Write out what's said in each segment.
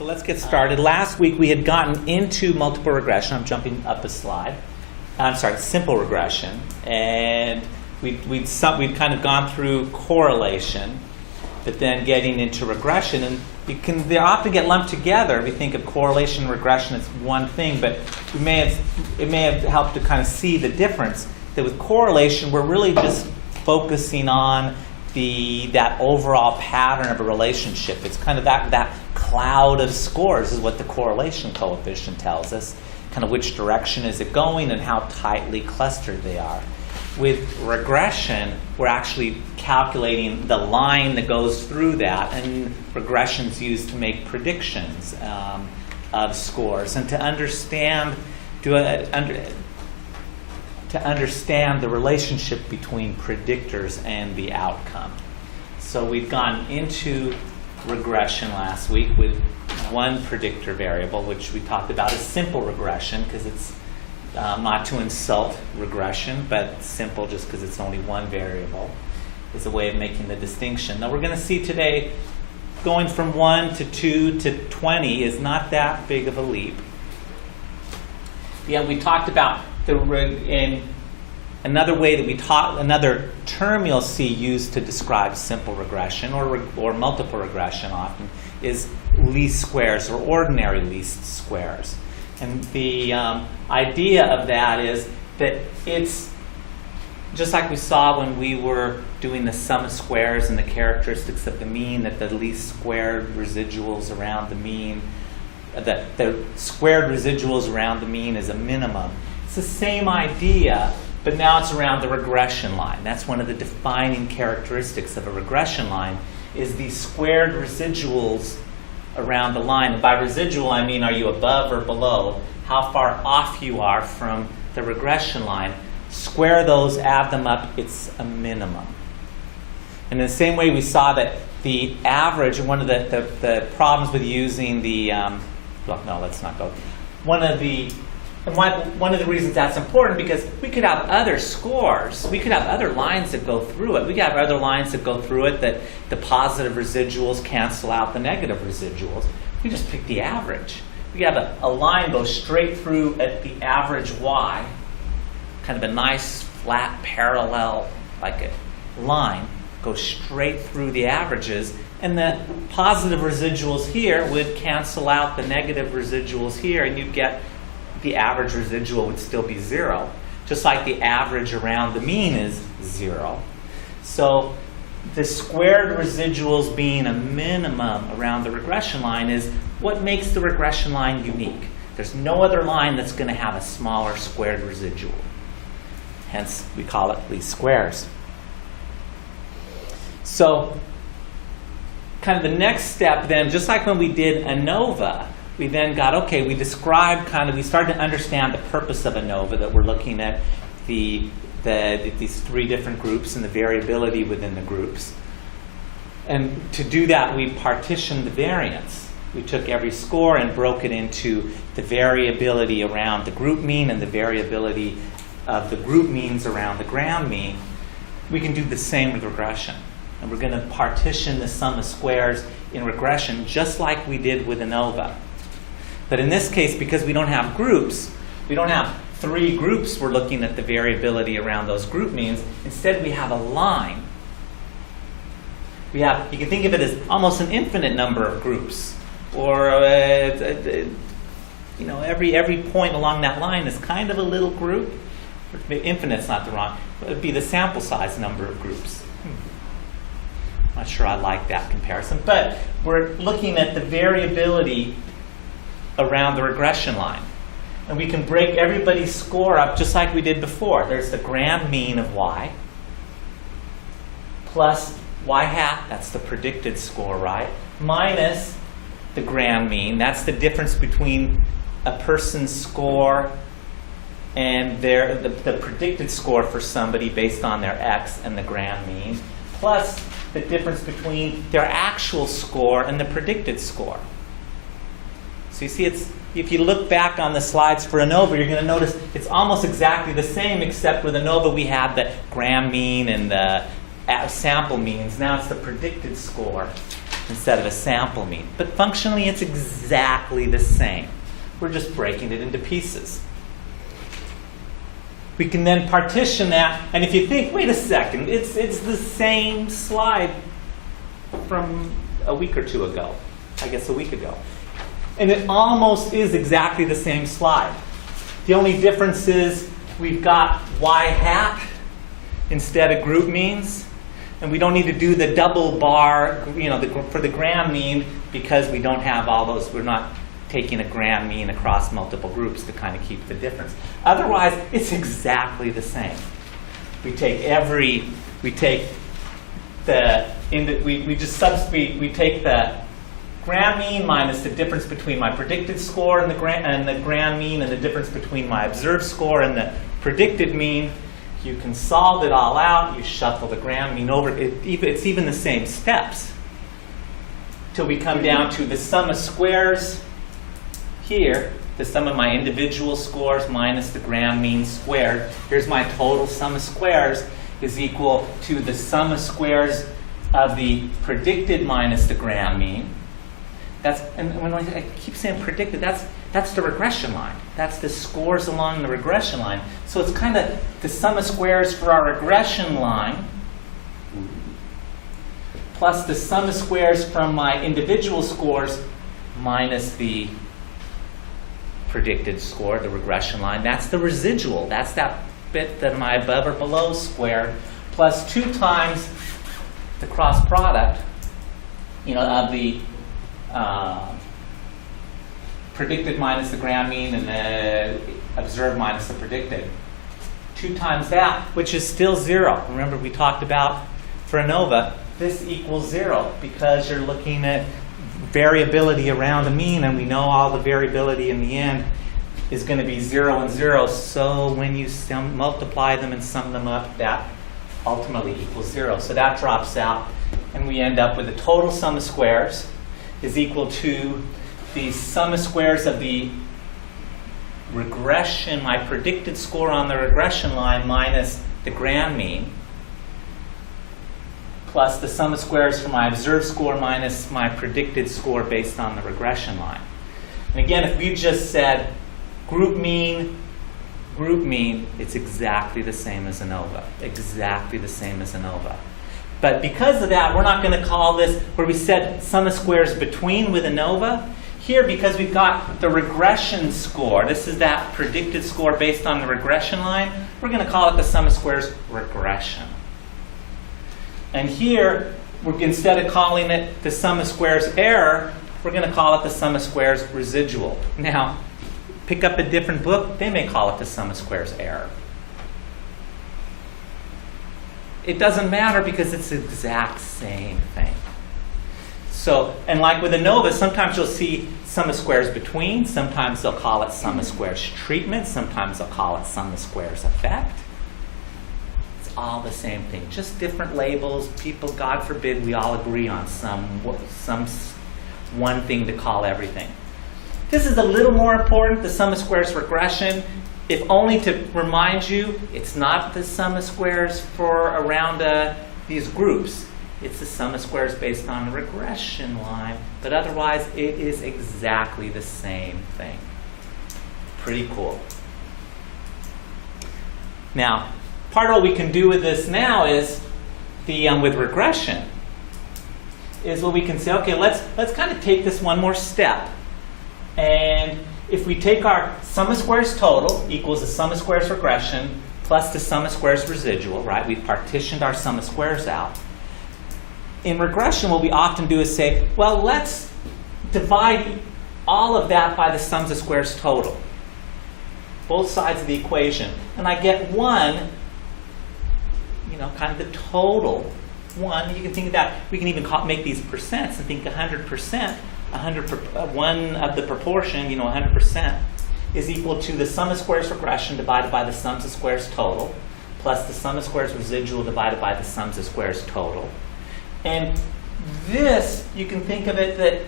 So let's get started. Last week we had gotten into multiple regression. I'm jumping up a slide. I'm sorry, simple regression. And we'd kind of gone through correlation, but then getting into regression. And they often get lumped together. We think of correlation and regression as one thing, but it may have helped to kind of see the difference. That with correlation, we're really just focusing on that overall pattern of a relationship. It's kind of that cloud of scores is what the correlation coefficient tells us, kind of which direction is it going and how tightly clustered they are. With regression, we're actually calculating the line that goes through that, and regression's used to make predictions of scores and to understand the relationship between predictors and the outcome. So we've gone into regression last week with one predictor variable, which we talked about as simple regression, because it's not to insult regression, but simple just because it's only one variable is a way of making the distinction. Now we're going to see today going from 1 to 2 to 20 is not that big of a leap. Yeah, we talked about in another way that we taught, another term you'll see used to describe simple regression or multiple regression often is least squares or ordinary least squares. And the idea of that is that it's just like we saw when we were doing the sum of squares and the characteristics of the mean, that the least squared residuals around the mean, the squared residuals around the mean is a minimum. It's the same idea, but now it's around the regression line. That's one of the defining characteristics of a regression line is these squared residuals around the line. And by residual, I mean are you above or below, how far off you are from the regression line. Square those, add them up, it's a minimum. And in the same way we saw that the average, one of the problems with using the, well, no, let's not go. One of the reasons that's important, because we could have other scores, we could have other lines that go through it. We could have other lines that go through it that the positive residuals cancel out the negative residuals. We just pick the average. We have a line go straight through at the average y, kind of a nice flat parallel, like a line, go straight through the averages, and the positive residuals here would cancel out the negative residuals here, and you'd get the average residual would still be 0, just like the average around the mean is 0. So the squared residuals being a minimum around the regression line is what makes the regression line unique. There's no other line that's going to have a smaller squared residual. Hence, we call it least squares. So kind of the next step then, just like when we did ANOVA, we then got, okay, we described we started to understand the purpose of ANOVA, that we're looking at these three different groups and the variability within the groups. And to do that, we partitioned the variance. We took every score and broke it into the variability around the group mean and the variability of the group means around the ground mean. We can do the same with regression. And we're going to partition the sum of squares in regression just like we did with ANOVA. But in this case, because we don't have groups, we don't have three groups we're looking at the variability around those group means. Instead, we have a line. You can think of it as almost an infinite number of groups. Or, every point along that line is kind of a little group. Infinite's not the wrong. It would be the sample size number of groups. Not sure I like that comparison. But we're looking at the variability around the regression line. And we can break everybody's score up just like we did before. There's the grand mean of y plus y hat, that's the predicted score, right? Minus the grand mean, that's the difference between a person's score and the predicted score for somebody based on their x and the grand mean, plus the difference between their actual score and the predicted score. So you see, if you look back on the slides for ANOVA, you're going to notice it's almost exactly the same, except with ANOVA we had the gram mean and the sample means. Now it's the predicted score instead of a sample mean. But functionally, it's exactly the same. We're just breaking it into pieces. We can then partition that, and if you think, wait a second, it's the same slide from a week or two ago. I guess a week ago. And it almost is exactly the same slide. The only difference is we've got y hat instead of group means. And we don't need to do the double bar, for the gram mean, because we don't have all those. We're not taking a gram mean across multiple groups to kind of keep the difference. Otherwise, it's exactly the same. We take the gram mean minus the difference between my predicted score and the gram mean, and the difference between my observed score and the predicted mean. You can solve it all out. You shuffle the gram mean over. It's even the same steps till we come down to the sum of squares here, the sum of my individual scores minus the gram mean squared. Here's my total sum of squares is equal to the sum of squares of the predicted minus the gram mean. And when I keep saying predicted, that's the regression line. That's the scores along the regression line. So it's kind of the sum of squares for our regression line plus the sum of squares from my individual scores minus the predicted score, the regression line. That's the residual. That's that bit that my above or below squared plus 2 times the cross product, of the predicted minus the gram mean and the observed minus the predicted. 2 times that, which is still 0. Remember we talked about for ANOVA, this equals 0 because you're looking at variability around the mean, and we know all the variability in the end is going to be 0 and 0. So when you multiply them and sum them up, that ultimately equals 0. So that drops out, and we end up with the total sum of squares is equal to the sum of squares of the regression, my predicted score on the regression line minus the gram mean, plus the sum of squares for my observed score minus my predicted score based on the regression line. And again, if we just said group mean, it's exactly the same as ANOVA. Exactly the same as ANOVA. But because of that, we're not going to call this, where we said sum of squares between with ANOVA. Here, because we've got the regression score, this is that predicted score based on the regression line, we're going to call it the sum of squares regression. And here, instead of calling it the sum of squares error, we're going to call it the sum of squares residual. Now, pick up a different book, they may call it the sum of squares error. It doesn't matter because it's the exact same thing. So, and like with ANOVA, sometimes you'll see sum of squares between, sometimes they'll call it sum of squares treatment, sometimes they'll call it sum of squares effect. It's all the same thing, just different labels. People, God forbid, we all agree on some one thing to call everything. This is a little more important, the sum of squares regression. If only to remind you, it's not the sum of squares for around these groups. It's the sum of squares based on the regression line. But otherwise, it is exactly the same thing. Pretty cool. Now, part of what we can do with this now is, with regression, is what we can say, okay, let's kind of take this one more step. And if we take our sum of squares total equals the sum of squares regression plus the sum of squares residual, right? We've partitioned our sum of squares out. In regression, what we often do is say, well, let's divide all of that by the sums of squares total. Both sides of the equation. And I get 1, kind of the total 1. You can think of that. We can even make these percents and think 100%. 1 of the proportion, 100%, is equal to the sum of squares regression divided by the sums of squares total, plus the sum of squares residual divided by the sums of squares total. And this, you can think of it that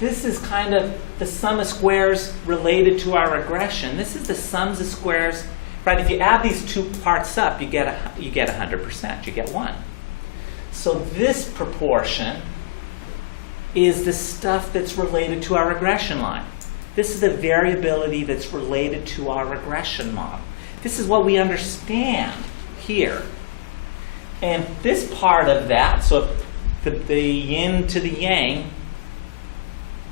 this is kind of the sum of squares related to our regression. This is the sums of squares, right? If you add these two parts up, you get 100%. You get 1. So this proportion is the stuff that's related to our regression line. This is the variability that's related to our regression model. This is what we understand here. And this part of that, so the yin to the yang,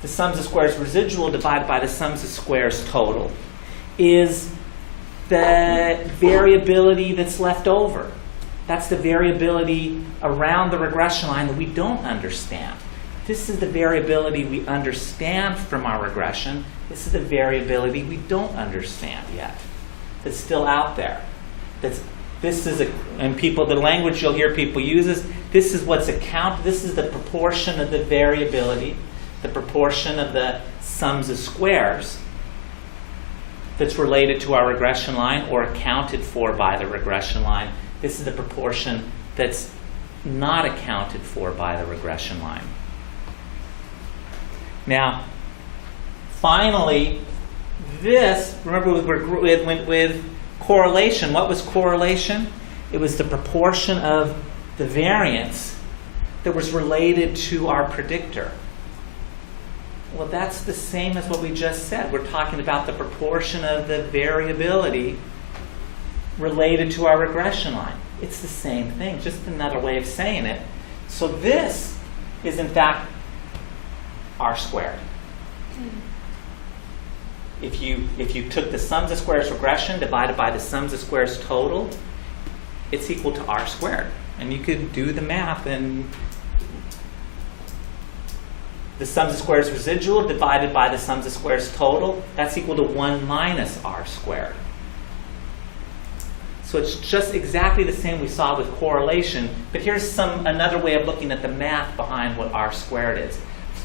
the sums of squares residual divided by the sums of squares total, is the variability that's left over. That's the variability around the regression line that we don't understand. This is the variability we understand from our regression. This is the variability we don't understand yet. That's still out there. And people, the language you'll hear people use is, this is what's this is the proportion of the variability, the proportion of the sums of squares that's related to our regression line or accounted for by the regression line. This is the proportion that's not accounted for by the regression line. Now, finally, this, remember with correlation, what was correlation? It was the proportion of the variance that was related to our predictor. Well, that's the same as what we just said. We're talking about the proportion of the variability related to our regression line. It's the same thing, just another way of saying it. So this is, in fact, R squared. If you took the sums of squares regression divided by the sums of squares total, it's equal to R squared. And you could do the math, and the sums of squares residual divided by the sums of squares total, that's equal to 1 minus R squared. So it's just exactly the same we saw with correlation, but here's another way of looking at the math behind what R squared is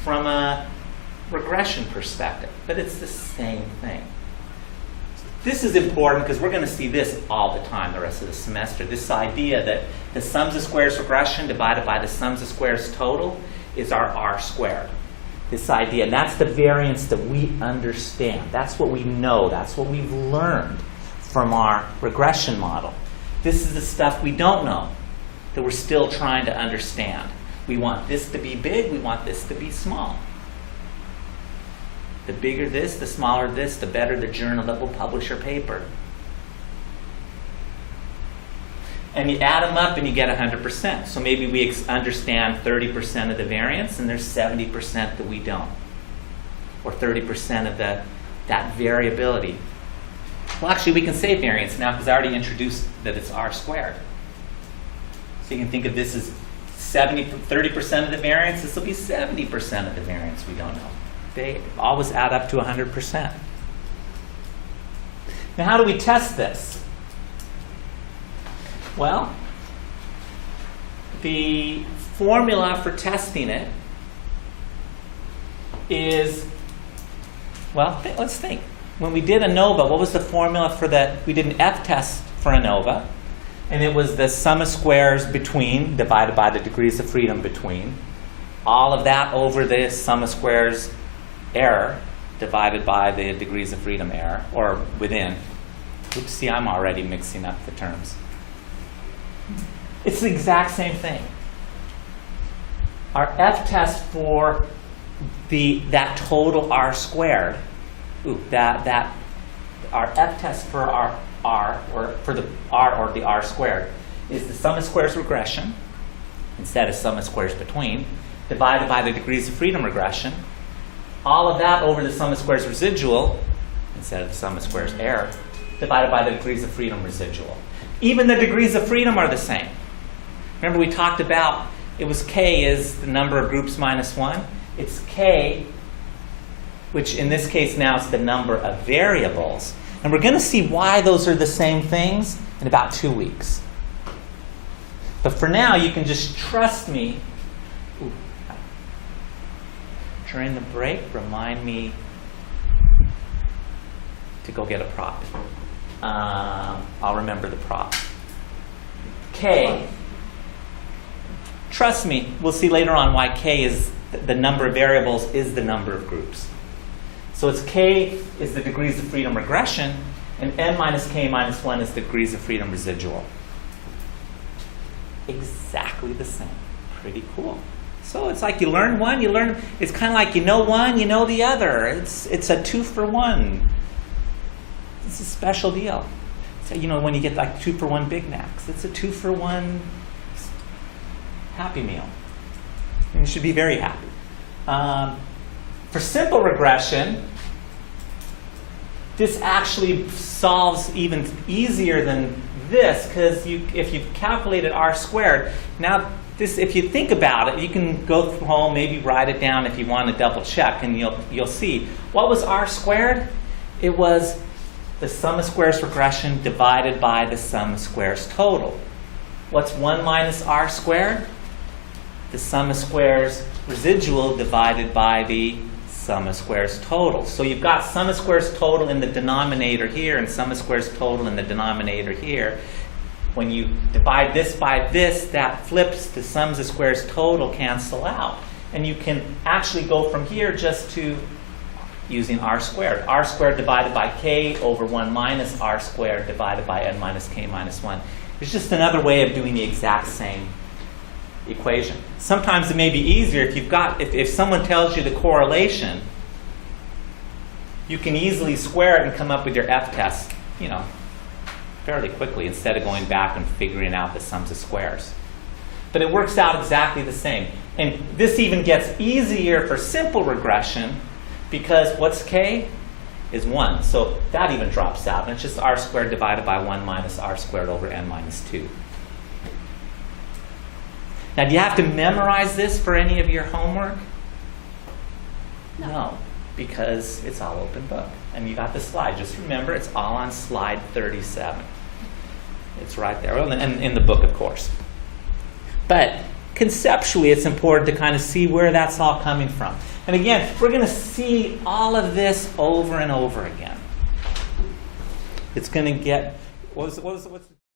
from a regression perspective, but it's the same thing. This is important because we're going to see this all the time the rest of the semester. This idea that the sums of squares regression divided by the sums of squares total is our R squared. This idea, and that's the variance that we understand. That's what we know. That's what we've learned from our regression model. This is the stuff we don't know that we're still trying to understand. We want this to be big. We want this to be small. The bigger this, the smaller this, the better the journal that will publish your paper. And you add them up and you get 100%. So maybe we understand 30% of the variance and there's 70% that we don't. Or 30% of that variability. Well, actually, we can say variance now because I already introduced that it's R squared. So you can think of this as 30% of the variance. This will be 70% of the variance we don't know. They always add up to 100%. Now, how do we test this? Well, the formula for testing it is, well, let's think. When we did ANOVA, what was the formula for that? We did an F-test for ANOVA, and it was the sum of squares between divided by the degrees of freedom between. All of that over the sum of squares error divided by the degrees of freedom error, or within. Oops, see, I'm already mixing up the terms. It's the exact same thing. Our F-test for that total R squared, our F-test for our R, or for the R or the R squared, is the sum of squares regression, instead of sum of squares between, divided by the degrees of freedom regression. All of that over the sum of squares residual, instead of the sum of squares error, divided by the degrees of freedom residual. Even the degrees of freedom are the same. Remember we talked about, it was K is the number of groups minus 1. It's K, which in this case now is the number of variables. And we're going to see why those are the same things in about 2 weeks. But for now, you can just trust me. During the break, remind me to go get a prop. I'll remember the prop. K. Trust me, we'll see later on why K is the number of variables is the number of groups. So it's K is the degrees of freedom regression, and N minus K minus 1 is the degrees of freedom residual. Exactly the same. Pretty cool. So it's like you learn one, it's kind of like you know one, you know the other. It's a 2-for-1. It's a special deal. So, you know, when you get like 2-for-1 Big Macs, it's a 2-for-1 Happy Meal. And you should be very happy. For simple regression, this actually solves even easier than this, because if you've calculated r squared, now this, if you think about it, you can go home, maybe write it down if you want to double check, and you'll see. What was r squared? It was the sum of squares regression divided by the sum of squares total. What's 1 minus r squared? The sum of squares residual divided by the sum of squares total. So you've got sum of squares total in the denominator here and sum of squares total in the denominator here. When you divide this by this, that flips, the sums of squares total cancel out. And you can actually go from here just to using r squared. R squared divided by k over 1 minus r squared divided by n minus k minus 1. It's just another way of doing the exact same equation. Sometimes it may be easier if you've got, if someone tells you the correlation, you can easily square it and come up with your f-test, you know, fairly quickly instead of going back and figuring out the sums of squares. But it works out exactly the same. And this even gets easier for simple regression because what's k? Is 1. So that even drops out. And it's just r squared divided by 1 minus r squared over n minus 2. Now, do you have to memorize this for any of your homework? No, because it's all open book. And you got the slide. Just remember, it's all on slide 37. It's right there, well, and in the book, of course. But conceptually, it's important to kind of see where that's all coming from. And again, we're going to see all of this over and over again. It's going to get, what's